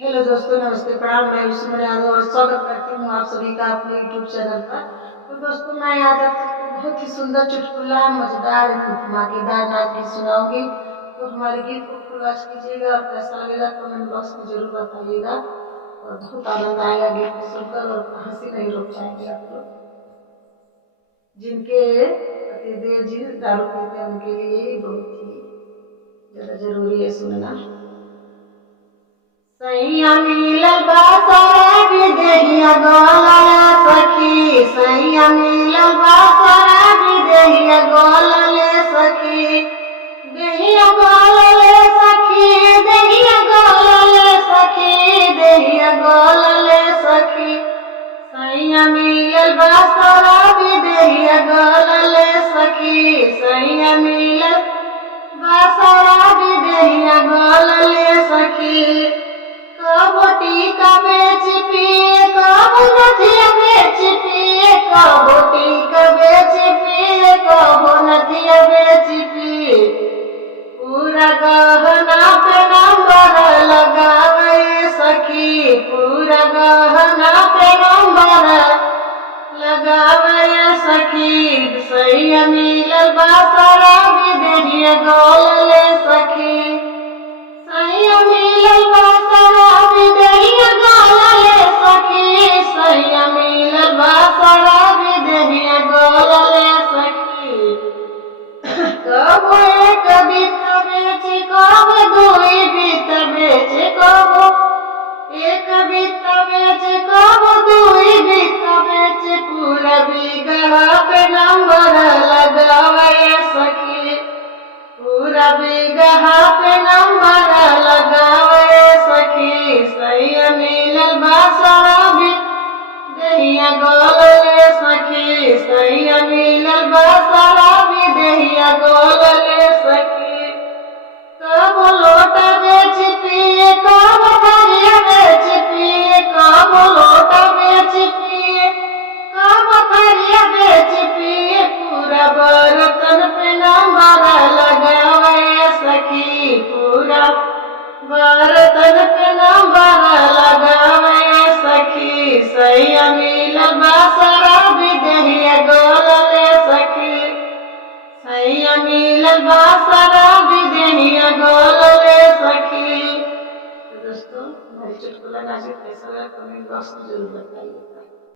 Hello दोस्तों, नमस्ते, प्रणाम। मैं विष्णु यादव और स्वागत करती हूँ आप सभी का अपने यूट्यूब चैनल पर। तो दोस्तों, मैं आज आपको बहुत ही सुंदर, चुटकुला, मजेदार, धमाकेदार नाच गीत सुनाऊंगी। तो हमारे गीत को फुल वॉच कीजिएगा और कैसा लगेगा कमेंट बॉक्स में जरूर बताइएगा। और बहुत आनंद आएगा गीत को सुनकर और हंसी नहीं रोक पाएंगे आप लोग। जिनके पतिदेव जी दारू पीते हैं उनके लिए बहुत ही ज्यादा जरूरी है सुनना। सैया मिलल बा शराबी देहिया गोलले सखी, सैया मिलल बा शराबी देहिया गोलले सखी, देहिया गोलले सखी, देहिया गोलले सखी, देहिया गोलले सखी। सैया मिलल बा शराबी देहिया गोलले सखी, सैया मिलल बा शराबी देहिया गोलले सखी। कबो टीका बेच पिए, कबो नथिया बेच पिए, कबो टीका बेच पिए, कबो नथिया बेच पिए। पूरा गहना पे नंबर लगावे सखी, पूरा गहना पे नंबर लगावे सखी। सैया मिलल बा शराबी देहिया गोलले सखी, सैया मिलल बा शराबी देहिया गोलले सखी, सैया मिलल बा शराबी देहिया गोलले सखी। कबो एक बीत बेचे, कबो दुई बीत बेचे, कबो एक बीत बेचे, कबो दुई बीत बेचे। पूरा बीघा पे नंबर लगावे सखी, पूरा बीघा पे नंबर लगावे सखी। सैया मिलल बा शराबी देहिया गोलले सखी, सैया मिलल बा शराबी देहिया गोलले सखी। कबो लोटा बेच पिए, कबो थरिया बेच पिए, कबो लोटा बेच पिए, कबो थरिया बेच पिए। पूरा बर्तन पे नंबर लगावे सखी, पूरा बर्तन पे नंबर लगावे सखी। सैया मिलल बा शराबी देहिया गोलले सखी, सैया मिलल बा शराबी देहिया गोलले सखी। तो दोस्तों, हमारी चुटकुला नाच कैसा लगा कमेंट बॉक्स में जरूर बताइए।